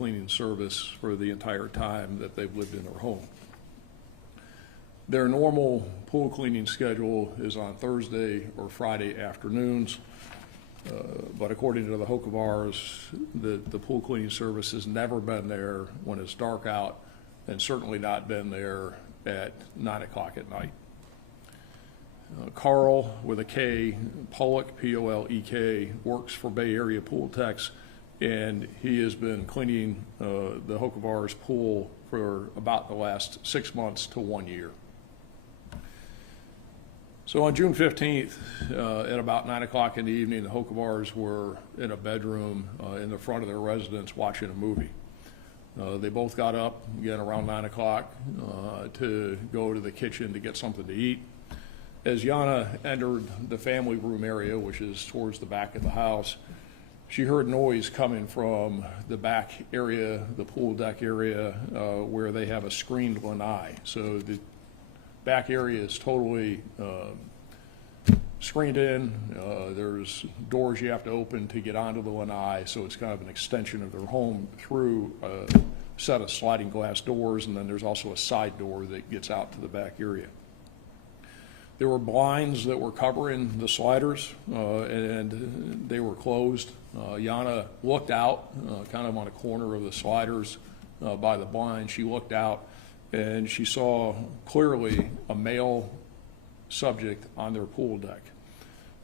cleaning service for the entire time that they've lived in their home. Their normal pool cleaning schedule is on Thursday or Friday afternoons, but according to the Hokavars, the pool cleaning service has never been there when it's dark out, and certainly not been there at 9 o'clock at night. Carl, with a K, Pollock, P-O-L-E-K, works for Bay Area Pool Techs, and he has been cleaning the Hokavars pool for about the last 6 months to 1 year. So on June 15th, at about 9 o'clock in the evening, the Hokavars were in a bedroom in the front of their residence watching a movie. They both got up, again, around 9 o'clock to go to the kitchen to get something to eat. As Yana entered the family room area, which is towards the back of the house, she heard noise coming from the back area, the pool deck area, where they have a screened lanai. So the back area is totally screened in. There's doors you have to open to get onto the lanai, so it's kind of an extension of their home through a set of sliding glass doors, and then there's also a side door that gets out to the back area. There were blinds that were covering the sliders, and they were closed. Yana looked out, kind of on a corner of the sliders by the blind. She looked out, and she saw clearly a male subject on their pool deck.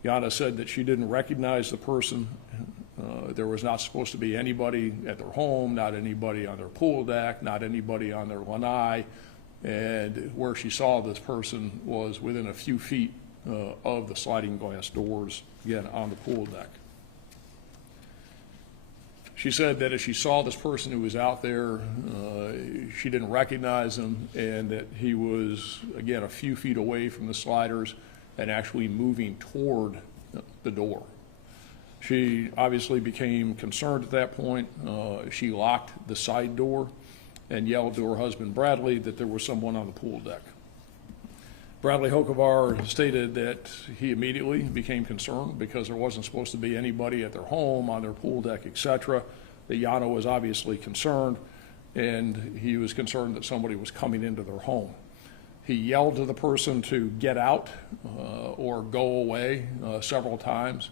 Yana said that she didn't recognize the person. There was not supposed to be anybody at their home, not anybody on their pool deck, not anybody on their lanai. And where she saw this person was within a few feet of the sliding glass doors, again, on the pool deck. She said that as she saw this person who was out there, she didn't recognize him, and that he was, again, a few feet away from the sliders and actually moving toward the door. She obviously became concerned at that point. She locked the side door and yelled to her husband Bradley that there was someone on the pool deck. Bradley Hokavar stated that he immediately became concerned because there wasn't supposed to be anybody at their home, on their pool deck, etc. That Yana was obviously concerned, and he was concerned that somebody was coming into their home. He yelled to the person to get out or go away several times.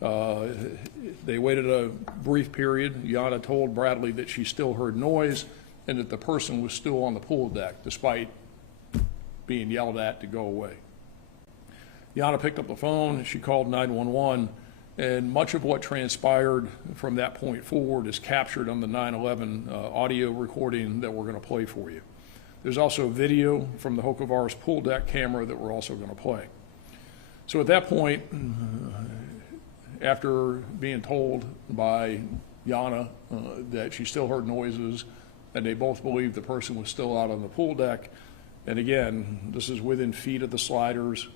They waited a brief period. Yana told Bradley that she still heard noise and that the person was still on the pool deck despite being yelled at to go away. Yana picked up the phone, she called 911, and much of what transpired from that point forward is captured on the 9/11 audio recording that we're going to play for you. There's also video from the Hokavars pool deck camera that we're also going to play. So at that point, after being told by Yana that she still heard noises, and they both believed the person was still out on the pool deck, and again, this is within feet of the sliders,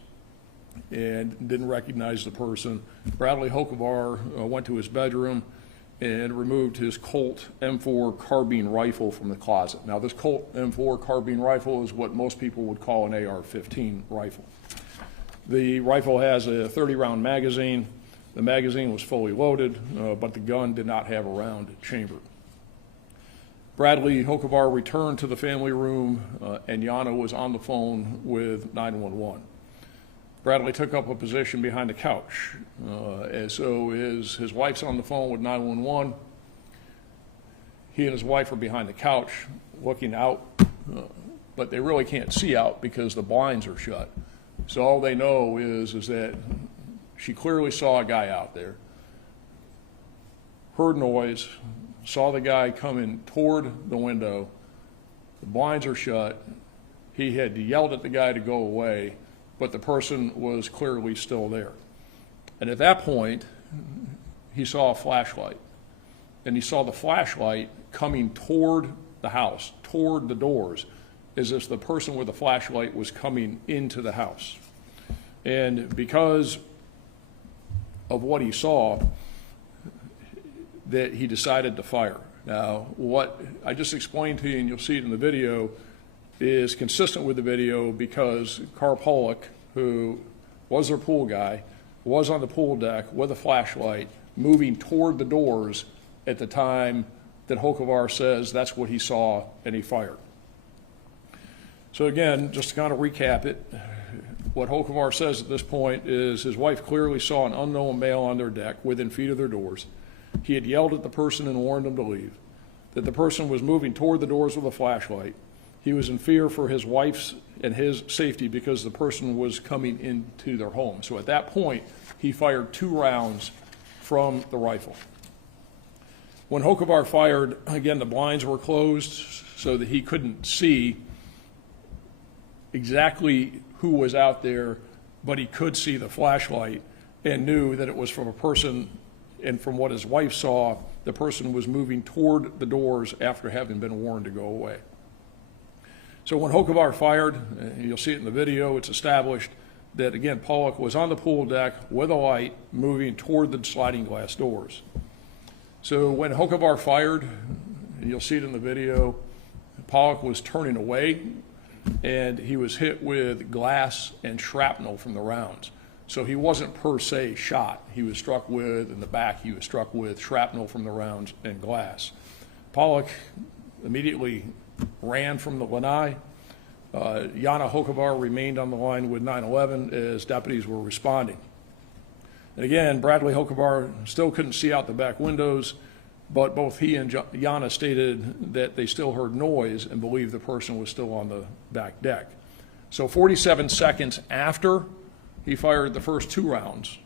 and didn't recognize the person, Bradley Hokavar went to his bedroom and removed his Colt M4 carbine rifle from the closet. Now, this Colt M4 carbine rifle is what most people would call an AR-15 rifle. The rifle has a 30-round magazine. The magazine was fully loaded, but the gun did not have a round chamber. Bradley Hokavar returned to the family room, and Yana was on the phone with 911. Bradley took up a position behind the couch, and so his wife's on the phone with 911. He and his wife are behind the couch looking out, but they really can't see out because the blinds are shut. So all they know is that she clearly saw a guy out there, heard noise, saw the guy coming toward the window, the blinds are shut, he had yelled at the guy to go away, but the person was clearly still there. And at that point, he saw a flashlight, and he saw the flashlight coming toward the house, toward the doors, as if the person with the flashlight was coming into the house. And because of what he saw, that he decided to fire. Now, what I just explained to you, and you'll see it in the video, is consistent with the video because Carl Pollock, who was their pool guy, was on the pool deck with a flashlight moving toward the doors at the time then Hokovar says that's what he saw and he fired. So again, just to kind of recap it, what Hokovar says at this point is his wife clearly saw an unknown male on their deck within feet of their doors. He had yelled at the person and warned them to leave, that the person was moving toward the doors with a flashlight. He was in fear for his wife's and his safety because the person was coming into their home. So at that point, he fired 2 rounds from the rifle. When Hokovar fired, again, the blinds were closed so that he couldn't see exactly who was out there, but he could see the flashlight and knew that it was from a person, and from what his wife saw, the person was moving toward the doors after having been warned to go away. So when Hokovar fired, you'll see it in the video, it's established that, again, Pollock was on the pool deck with a light moving toward the sliding glass doors. So when Hokovar fired, you'll see it in the video, Pollock was turning away and he was hit with glass and shrapnel from the rounds. So he wasn't per se shot. He was struck with, in the back, he was struck with shrapnel from the rounds and glass. Pollock immediately ran from the lanai. Jana Hokovar remained on the line with 911 as deputies were responding. And again, Bradley Hokovar still couldn't see out the back windows, but both he and Jana stated that they still heard noise and believed the person was still on the back deck. So 47 seconds after he fired the first 2 rounds,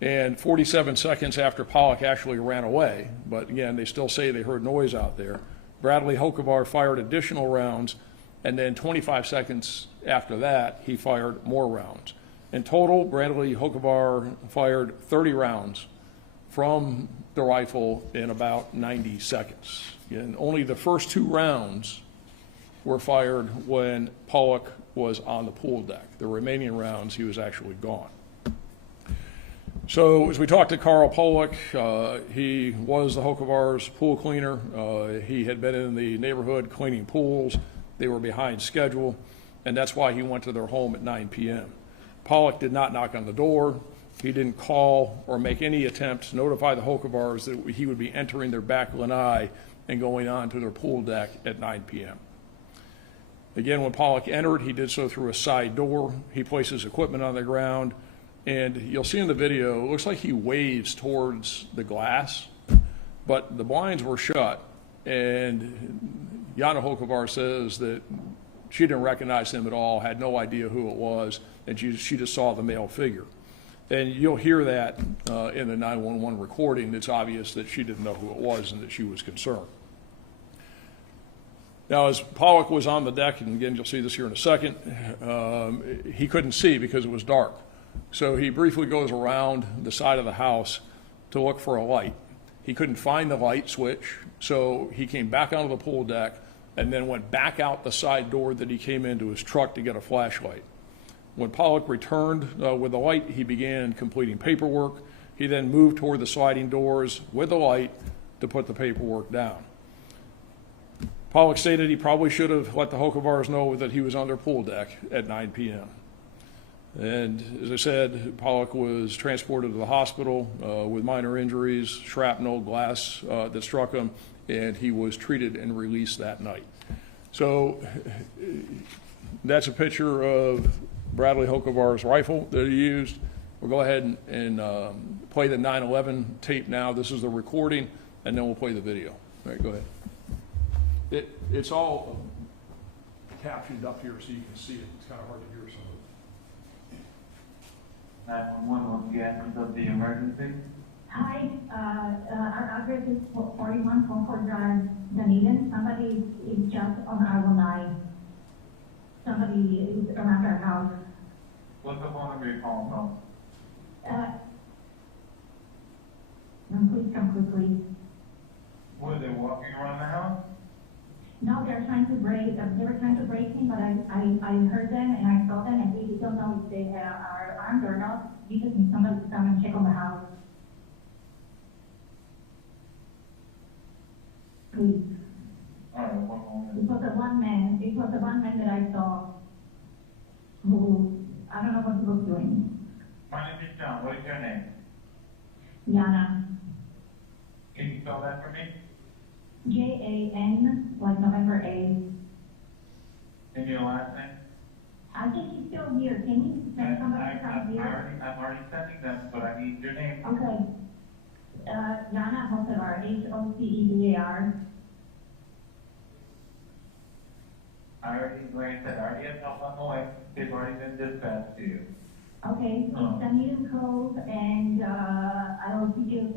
and 47 seconds after Pollock actually ran away, but again, they still say they heard noise out there, Bradley Hokovar fired additional rounds, and then 25 seconds after that, he fired more rounds. In total, Bradley Hokovar fired 30 rounds from the rifle in about 90 seconds. And only the first 2 rounds were fired when Pollock was on the pool deck. The remaining rounds, he was actually gone. So as we talked to Carl Pollock, he was the Hokovar's pool cleaner. He had been in the neighborhood cleaning pools. They were behind schedule, and that's why he went to their home at 9 p.m. Pollock did not knock on the door. He didn't call or make any attempt to notify the Hokovars that he would be entering their back lanai and going on to their pool deck at 9 p.m. Again, when Pollock entered, he did so through a side door. He placed his equipment on the ground, and you'll see in the video, it looks like he waves towards the glass, but the blinds were shut, and Jana Hokovar says that she didn't recognize him at all, had no idea who it was, and she just saw the male figure. And you'll hear that in the 911 recording. It's obvious that she didn't know who it was and that she was concerned. Now, as Pollock was on the deck, and again, you'll see this here in a second, he couldn't see because it was dark. So he briefly goes around the side of the house to look for a light. He couldn't find the light switch, so he came back onto the pool deck and then went back out the side door that he came into his truck to get a flashlight. When Pollock returned with the light, he began completing paperwork. He then moved toward the sliding doors with the light to put the paperwork down. Pollock stated he probably should have let the Hokovars know that he was on their pool deck at 9 p.m. And as I said, Pollock was transported to the hospital with minor injuries, shrapnel, glass that struck him, and he was treated and released that night. So that's a picture of Bradley Hokovar's rifle that he used. We'll go ahead and play the 9/11 tape now. This is the recording, and then we'll play the video. All right, go ahead. It's all captioned up here so you can see it. It's kind of hard to hear some of it. 911, what's the address of the emergency? Hi, our address is 41 Concord Drive, Dunedin. Somebody is just on our line. Somebody is around our house. What's the phone number you're calling from? Please come quickly. Were they walking around the house? No, they're trying to break. They were trying to break in, but I heard them and I saw them, and we don't know if they are armed or not. We just need somebody to come and check on the house. Please. All right, 1 moment. It was the one man. It was the one man that I saw who, I don't know what he was doing. My name is John. What is your name? Jana. Can you spell that for me? Jan, like November A. And your last name? I think he's still here. Can you send somebody to come here? I'm already sending them, but I need your name. Okay. Jana Hocevar, Hocevar. I already, like I said, I already have help on the way. They've already been dispatched to you. Okay, so send me the code and, I will give you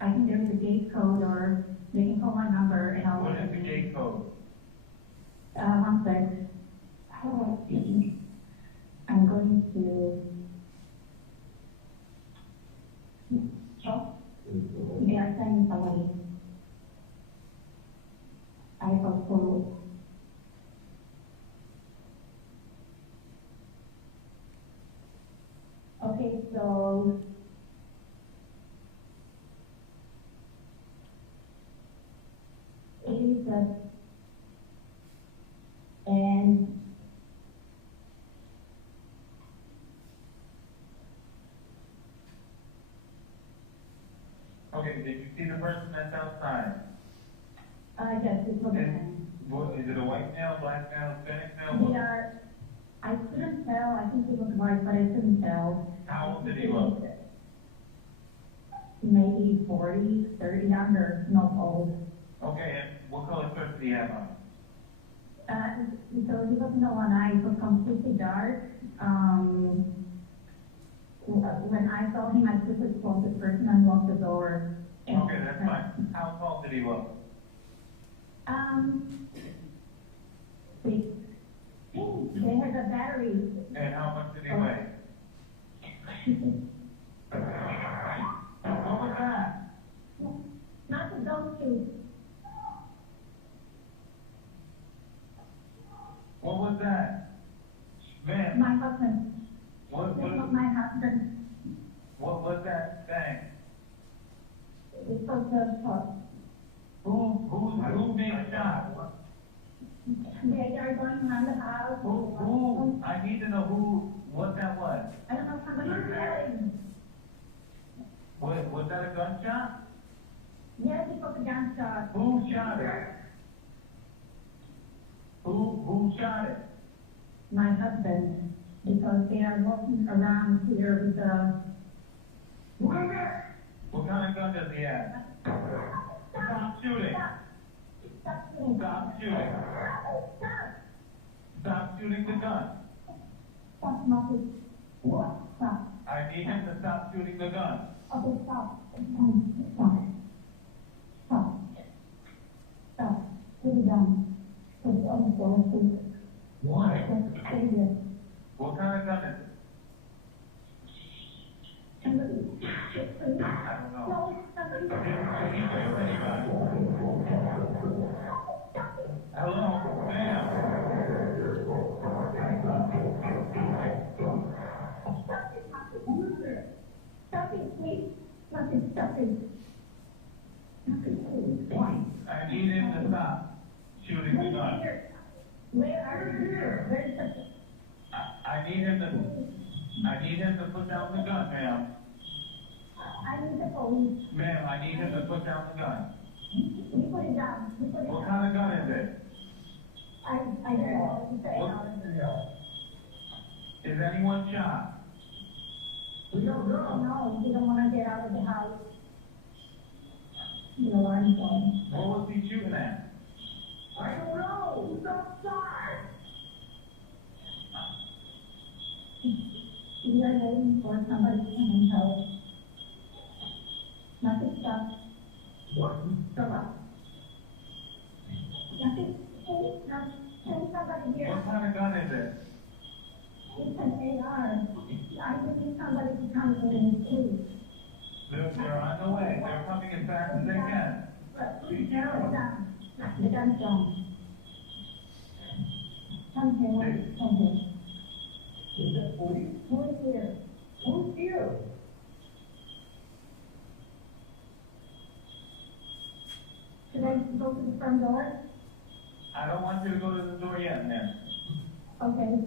I think there's a gate code or they can call my number and I'll. What is the gate code? 1 sec. Oh, excuse me. I'm going to. Oh, they are sending somebody. I will code. Okay, so. It is a. And. Okay, did you see the person that's outside? Yes, it's okay. What, is it a white male, black male, Hispanic male? They are, I couldn't tell, I think it was white, but I couldn't tell. How old did he look? Maybe 40, 30, younger, not old. Okay, and what color shirt did he have on? So he was no one eye, it was completely dark. When I saw him, I quickly closed the curtain and locked the door. Okay, that's fine. How tall did he look? They had a battery. And how much did he weigh? What was that? Not the don't shoot. What was that? Man, My husband. what This was was, my husband. what was that thing? It was the, Who made a shot? they are going around the house. Who? I need to know what that was. I don't know, somebody was yelling. Was that a gunshot? Yes, it was a gunshot. Who shot it? Who shot it? My husband, because they are walking around here with the. What kind of gun does he have? Stop shooting. Stop shooting. Stop shooting. Stop shooting the gun. Stop smoking. Stop. I need him to stop shooting the gun. Okay, stop. Stop. Stop. Stop. Put it down. Put it on the floor, please. Why? Stay here. What kind of gun is it? Somebody. I don't know. No, somebody. Hello, ma'am. Stop it, please. Stop it, stop it. Stop it, please. Why? I need him to stop shooting the gun. Where are you? Where's the... I need him to put down the gun, ma'am. I need the police. Ma'am, I need him to put down the gun. You put it down. You put it What down. kind of gun is it? I don't know what to say. Is anyone shot? We don't know. No, we don't want to get out of the house. The alarm's going. What was he shooting at? I don't know. Who's outside? We are waiting for somebody to come and help. Nothing stuff. What? Come on. Nothing. Hey, now, send somebody here. What kind of gun is it? It's an AR. I just need somebody to come in, please. They're on the way. They're coming as fast as they can. Please narrow it down. The gun's down. Come here, come here. Is that police? Who is here? Who's here? Should I go to the front door? I don't want you to go to the door yet, ma'am. Okay.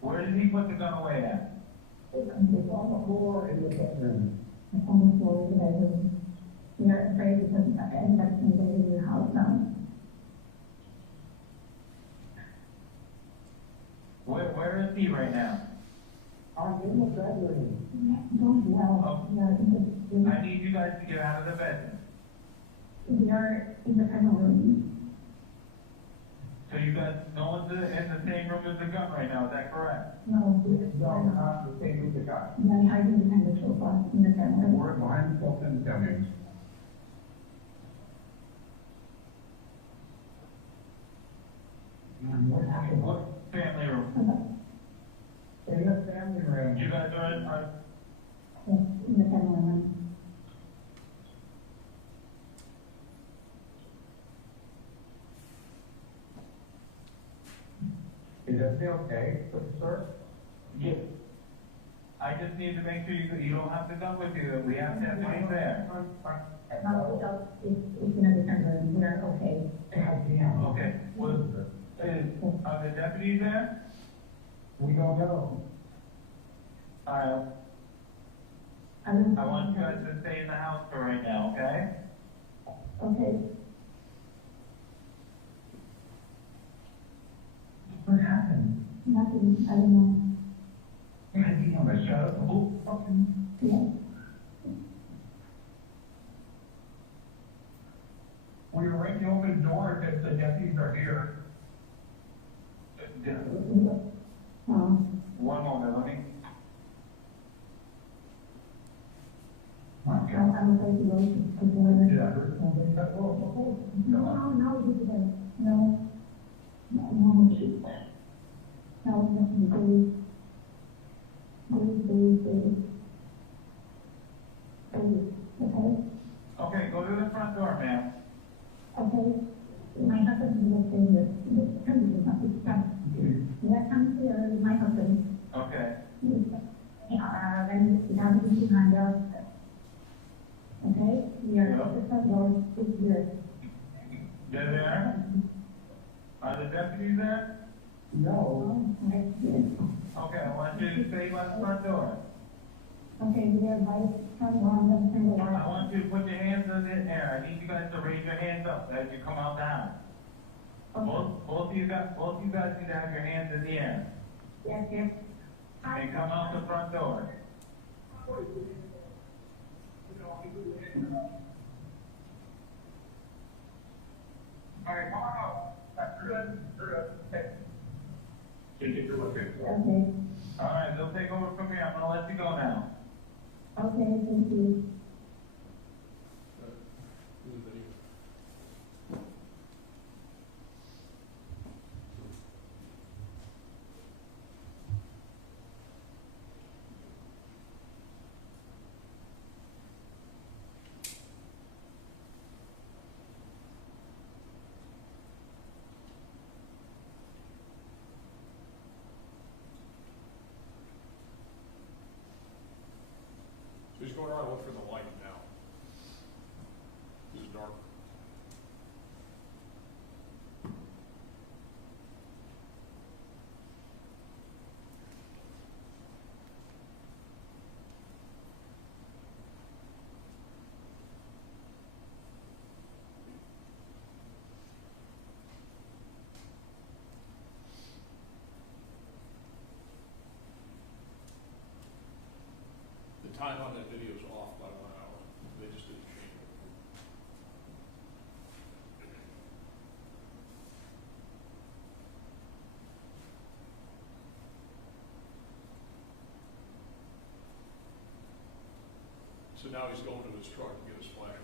Where did he put the gun away at? It's on the floor in the bedroom. on the floor of the bedroom. We are afraid because anybody's going to get into your house now. Where is he right now? I'm in the bedroom. Don't well. I need you guys to get out of the bedroom. We are in the family room. So you guys, no one's in the same room as the gun right now, is that correct? No, No, not the same with the guy. we are hiding behind the sofa in the family room. We're behind the sofa and filming. What happened? What family room? In the family room. You guys are in, Yes, in the family room. Is everything okay, sir? Yes. I just need to make sure you don't have the gun with you, that we have to have money there. No, we don't, it's in a different room. We are okay. Goddamn. Okay, are the deputies there? We don't know. Alright, I want you guys to stay in the house for right now, okay? Okay. What happened? Nothing, I don't know. Goddamn, shut up. Who fucking? Yeah. We were right to open the door if the deputies are here. One moment, let me. My I'm God. afraid to go to the Did I hurt somebody that well before? No, you didn't. No. No, shoot. No, nothing, please. Please. Okay? Okay, go to the front door, ma'am. Okay. My husband will stay here. The president is not this time. That comes here with my husband. Okay, When he has to behind us. Okay? We are at the front door this year. they're there? Are the deputies there? No. Okay, I want you to stay by the front door. Okay, we are by the front door, I'm going to turn the light I on. want you to put your hands in the air. I need you guys to raise your hands up as you come out the house. Both of you guys need to have your hands in the air. Yes. And come out the front door. All right, come on out. You're good. Okay. Okay. All right, they'll take over from here. I'm gonna let you go now. Okay, thank you. So he's going around to look for the light now. This is dark. The time on that video is off by 1 hour. They just didn't change it. So now he's going to his truck to get his flashlight.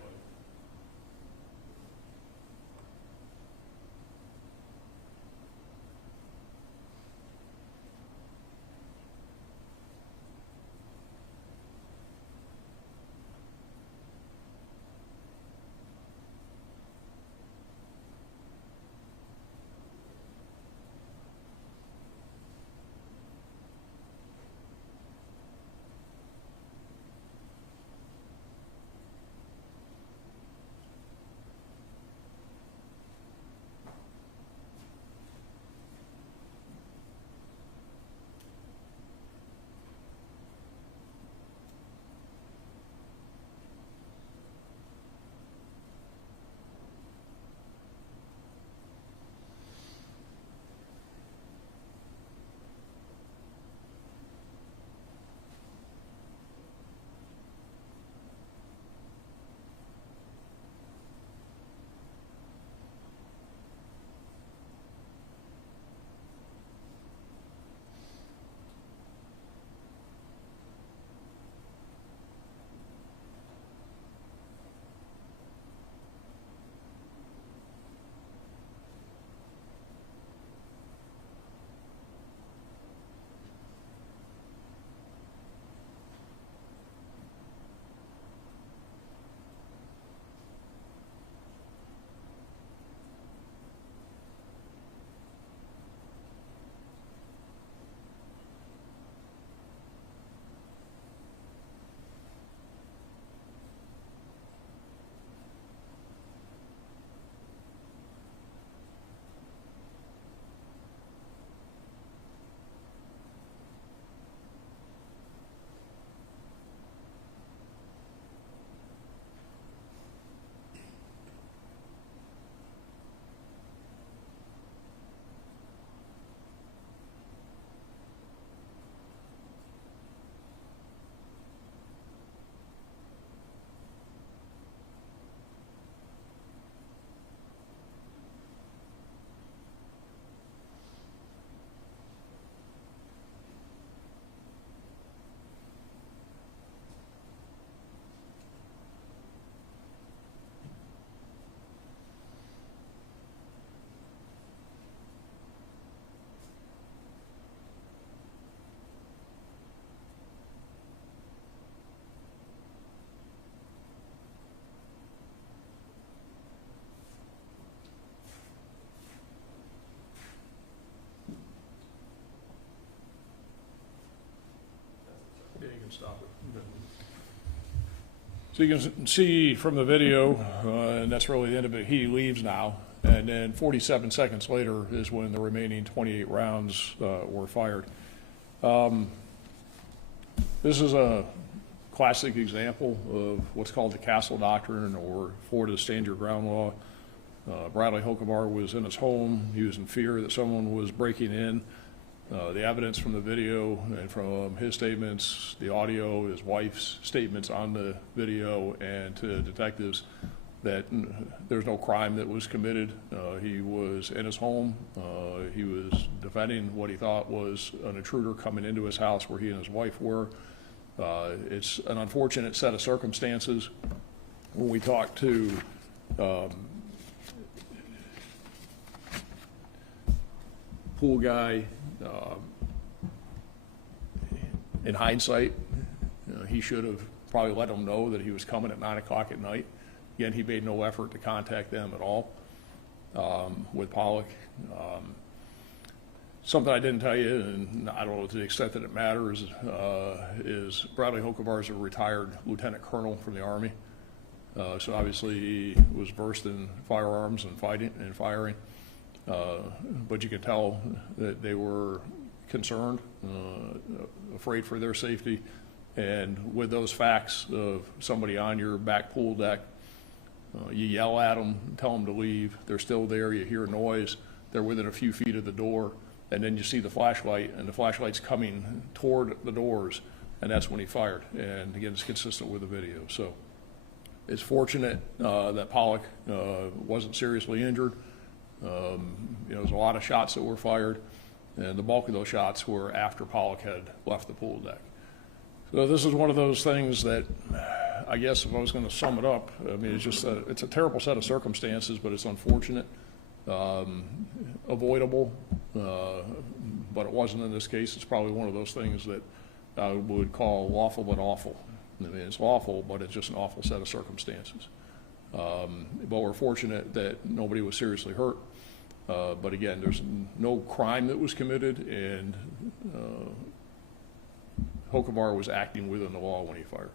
stop it. So you can see from the video, and that's really the end of it, he leaves now. And then 47 seconds later is when the remaining 28 rounds were fired. This is a classic example of what's called the Castle Doctrine, or Florida Stand Your Ground law. Bradley Hokovar was in his home. He was in fear that someone was breaking in. The evidence from the video and from his statements, the audio, his wife's statements on the video, and to detectives, that there's no crime that was committed. He was in his home. He was defending what he thought was an intruder coming into his house where he and his wife were. It's an unfortunate set of circumstances. When we talk to pool guy, in hindsight, he should have probably let them know that he was coming at 9 o'clock at night. Again, he made no effort to contact them at all with Pollock. Something I didn't tell you, and I don't know to the extent that it matters, is Bradley Hokovar is a retired lieutenant colonel from the Army. So obviously he was versed in firearms and fighting and firing. But you could tell that they were concerned, afraid for their safety. And with those facts of somebody on your back pool deck, you yell at them, tell them to leave. They're still there. You hear a noise. They're within a few feet of the door. And then you see the flashlight, and the flashlight's coming toward the doors, and that's when he fired. And again, it's consistent with the video. So it's fortunate that Pollock wasn't seriously injured. There's a lot of shots that were fired, and the bulk of those shots were after Pollock had left the pool deck. So this is one of those things that, I guess if I was going to sum it up, I mean, it's a terrible set of circumstances, but it's unfortunate, avoidable, but it wasn't in this case. It's probably one of those things that I would call lawful but awful. I mean, it's lawful, but it's just an awful set of circumstances. But we're fortunate that nobody was seriously hurt. But again, there's no crime that was committed, and Hokovar was acting within the law when he fired.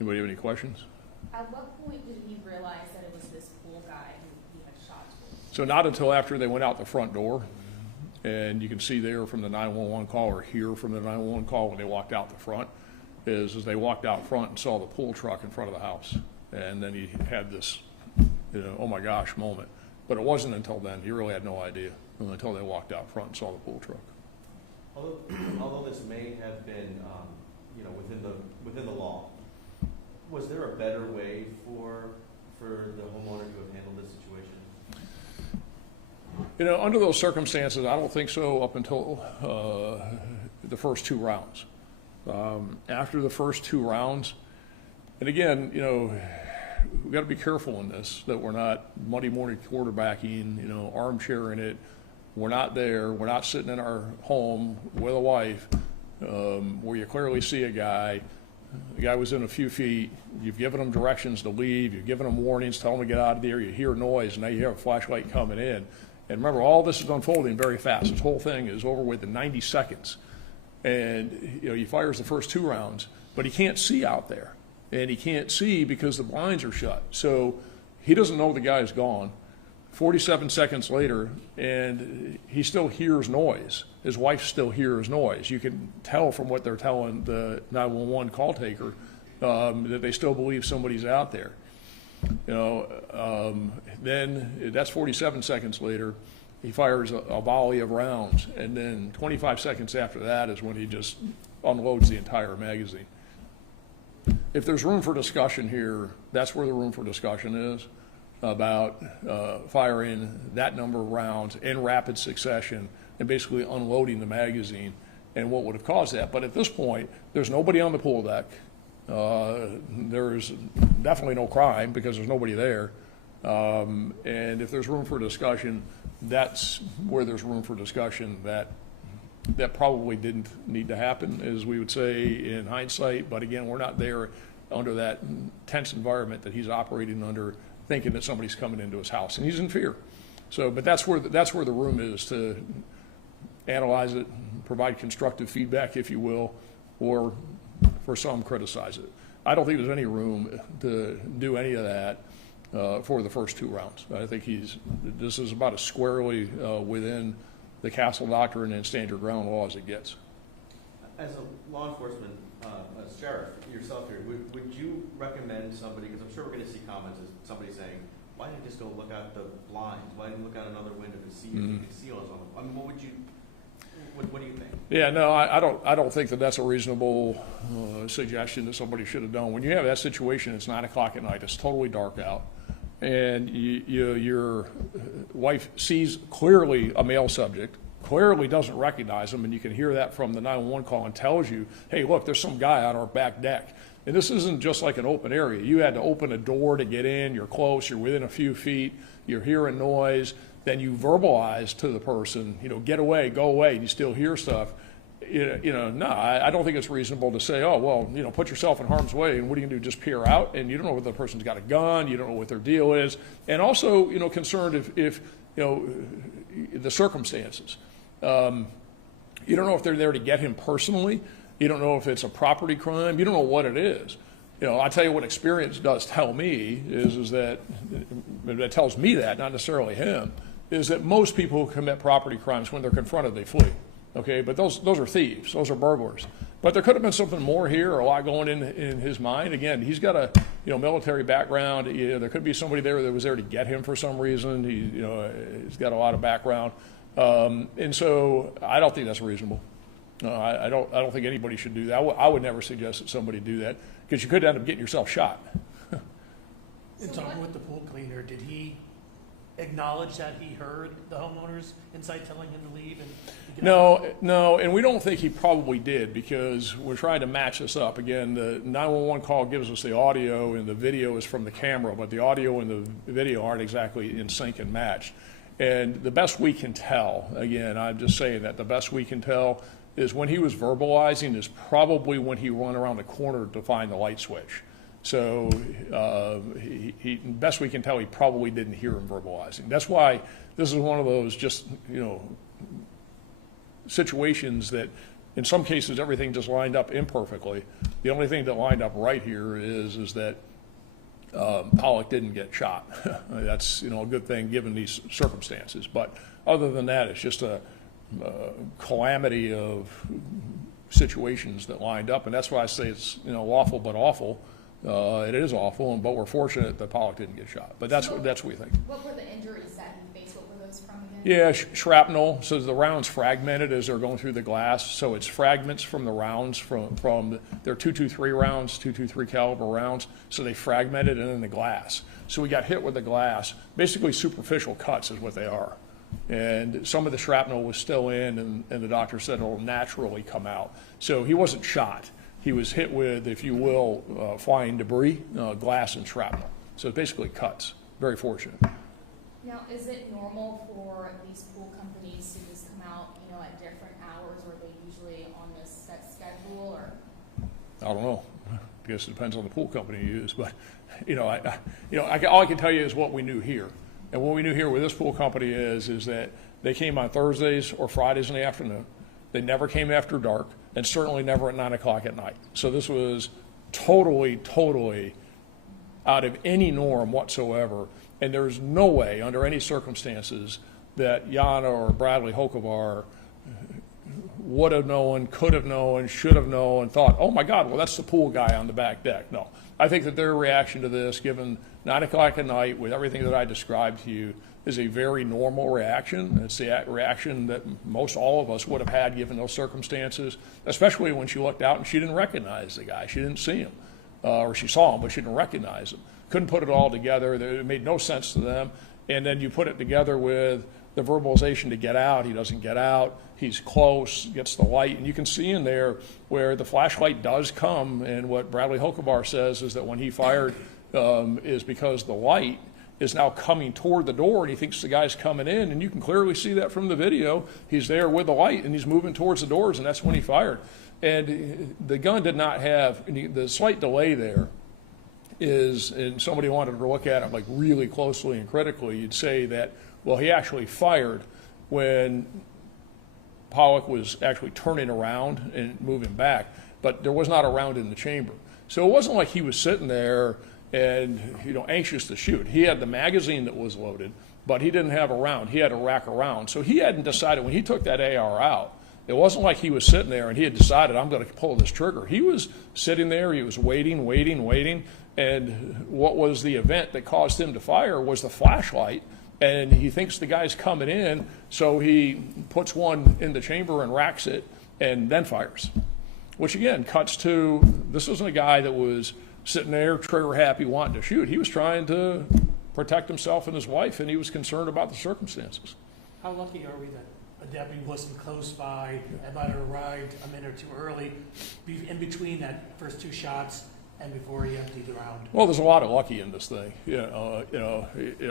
Anybody have any questions? At what point did he realize that it was this pool guy who he had shot? So not until after they went out the front door, and you can see there from the 911 call, or hear from the 911 call when they walked out the front, is as they walked out front and saw the pool truck in front of the house. And then he had this, oh my gosh moment. But it wasn't until then. He really had no idea until they walked out front and saw the pool truck. Although this may have been, within the law, was there a better way for the homeowner to have handled this situation? Under those circumstances, I don't think so up until the first two rounds. After the first two rounds, and again, we've got to be careful in this, that we're not Monday morning quarterbacking, armchairing it. We're not there. We're not sitting in our home with a wife where you clearly see a guy. The guy was in a few feet. You've given him directions to leave. You've given him warnings, tell him to get out of there. You hear noise, and now you have a flashlight coming in. And remember, all this is unfolding very fast. This whole thing is over with in 90 seconds. And, he fires the first two rounds, but he can't see out there. And he can't see because the blinds are shut. So he doesn't know the guy's gone. 47 seconds later, and he still hears noise. His wife still hears noise. You can tell from what they're telling the 911 call taker that they still believe somebody's out there. Then that's 47 seconds later. He fires a volley of rounds, and then 25 seconds after that is when he just unloads the entire magazine. If there's room for discussion here, that's where the room for discussion is, about firing that number of rounds in rapid succession and basically unloading the magazine and what would have caused that. But at this point, there's nobody on the pool deck. There's definitely no crime because there's nobody there. And if there's room for discussion, that's where there's room for discussion. That probably didn't need to happen, as we would say in hindsight. But again, we're not there under that tense environment that he's operating under, thinking that somebody's coming into his house, and he's in fear. So, but that's where the room is to analyze it, provide constructive feedback, if you will, or for some criticize it. I don't think there's any room to do any of that for the first 2 rounds. I think this is about as squarely within the Castle Doctrine and stand your ground law as it gets. As a law enforcement sheriff yourself here, would you recommend somebody, because I'm sure we're going to see comments as somebody saying, why didn't you just go look out the blinds? Why didn't you look out another window to see if you could see what's on the, I mean, what do you think? Yeah, no, I don't think that that's a reasonable suggestion that somebody should have done. When you have that situation, it's 9 o'clock at night, it's totally dark out, and your wife sees clearly a male subject, clearly doesn't recognize him, and you can hear that from the 911 call and tells you, hey, look, there's some guy on our back deck. And this isn't just like an open area. You had to open a door to get in, you're close, you're within a few feet, you're hearing noise, then you verbalize to the person, get away, go away, and you still hear stuff. No, I don't think it's reasonable to say, oh, well, put yourself in harm's way, and what are you going to do, just peer out? And you don't know whether the person's got a gun, you don't know what their deal is. And also, concerned if the circumstances. You don't know if they're there to get him personally. You don't know if it's a property crime. You don't know what it is. I tell you what experience does tell me is that tells me that, not necessarily him, is that most people who commit property crimes, when they're confronted, they flee. Okay, but those are thieves. Those are burglars. But there could have been something more here, a lot going in his mind. Again, he's got a military background. There could be somebody there that was there to get him for some reason. He's got a lot of background. And so I don't think that's reasonable. No, I don't think anybody should do that. I would never suggest that somebody do that, because you could end up getting yourself shot. In talking with the pool cleaner, did he acknowledge that he heard the homeowners inside telling him to leave? No, and we don't think he probably did, because we're trying to match this up. Again, the 911 call gives us the audio, and the video is from the camera, but the audio and the video aren't exactly in sync and matched. And the best we can tell, again, I'm just saying that the best we can tell is when he was verbalizing is probably when he ran around the corner to find the light switch. So best we can tell, he probably didn't hear him verbalizing. That's why this is one of those just, situations that in some cases everything just lined up imperfectly. The only thing that lined up right here is that Pollock didn't get shot. That's, a good thing given these circumstances. But other than that, it's just a calamity of situations that lined up, and that's why I say it's lawful but awful. It is awful, but we're fortunate that Pollock didn't get shot. But that's what we think. What were the injuries that he faced? What were those from again? Yeah, shrapnel. So the rounds fragmented as they're going through the glass. So it's fragments from the rounds from their .223 rounds, .223 caliber rounds. So they fragmented and in the glass. So we got hit with the glass. Basically, superficial cuts is what they are. And some of the shrapnel was still in, and the doctor said it'll naturally come out. So he wasn't shot. He was hit with, if you will, flying debris, glass and shrapnel. So basically cuts. Very fortunate. Now, is it normal for these pool companies to just come out, at different hours, or are they usually on this set schedule, or? I don't know. I guess it depends on the pool company you use, but all I can tell you is what we knew here. And what we knew here with this pool company is that they came on Thursdays or Fridays in the afternoon. They never came after dark, and certainly never at 9 o'clock at night. So this was totally out of any norm whatsoever. And there's no way, under any circumstances, that Yana or Bradley Hokovar would have known, could have known, should have known, thought, oh my God, well, that's the pool guy on the back deck. No. I think that their reaction to this, given 9 o'clock at night with everything that I described to you, is a very normal reaction. It's the reaction that most all of us would have had given those circumstances, especially when she looked out and she didn't recognize the guy. She didn't see him, or she saw him, but she didn't recognize him. Couldn't put it all together. It made no sense to them. And then you put it together with the verbalization to get out. He doesn't get out. He's close, gets the light, and you can see in there where the flashlight does come. And what Bradley Hokovar says is that when he fired is because the light is now coming toward the door, and he thinks the guy's coming in, and you can clearly see that from the video. He's there with the light, and he's moving towards the doors, and that's when he fired. And the gun did not have the slight delay there. And somebody wanted to look at it like really closely and critically, you'd say that, well, he actually fired when Pollock was actually turning around and moving back. but there was not a round in the chamber. So it wasn't like he was sitting there and, anxious to shoot. He had the magazine that was loaded, but he didn't have a round. He had a rack of rounds. So he hadn't decided, when he took that AR out, it wasn't like he was sitting there and he had decided, I'm going to pull this trigger. He was sitting there, he was waiting, and what was the event that caused him to fire was the flashlight, and he thinks the guy's coming in, so he puts one in the chamber and racks it, and then fires. Which again, cuts to, this wasn't a guy that was sitting there trigger happy wanting to shoot. He was trying to protect himself and his wife, and he was concerned about the circumstances. How lucky are we that a deputy wasn't close by, and might have arrived a minute or two early, in between that first two shots and before he emptied the round? Well, there's a lot of lucky in this thing.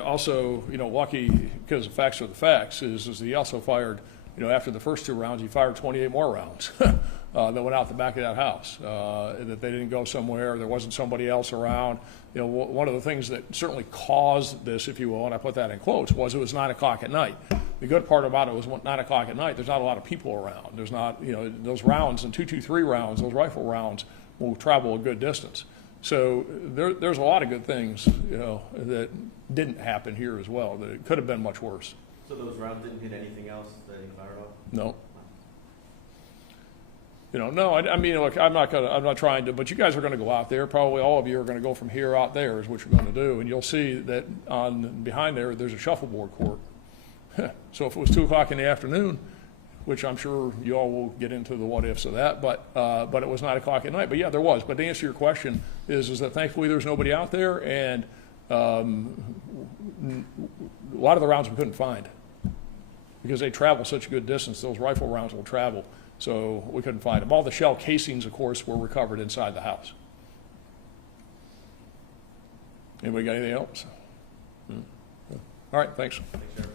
Also, lucky, because the facts are the facts, is he also fired, after the first two rounds, he fired 28 more rounds that went out the back of that house, that they didn't go somewhere, there wasn't somebody else around. One of the things that certainly caused this, if you will, and I put that in quotes, was it was 9 o'clock at night. The good part about it was 9 o'clock at night, there's not a lot of people around. There's not, those rounds and 223 rounds, those rifle rounds, will travel a good distance. So there's a lot of good things, that didn't happen here as well. That it could have been much worse. So those rounds didn't hit anything else that he fired off? No. No, I mean, look, I'm not trying to, but you guys are going to go out there. Probably all of you are going to go from here out there is what you're going to do. And you'll see that behind there's a shuffleboard court. So if it was 2 o'clock in the afternoon, which I'm sure you all will get into the what ifs of that, but it was 9 o'clock at night. But yeah, there was. But to answer your question is that thankfully there's nobody out there, and a lot of the rounds we couldn't find because they travel such a good distance. Those rifle rounds will travel, so we couldn't find them. All the shell casings, of course, were recovered inside the house. Anybody got anything else? All right, thanks. Thanks, Sheriff.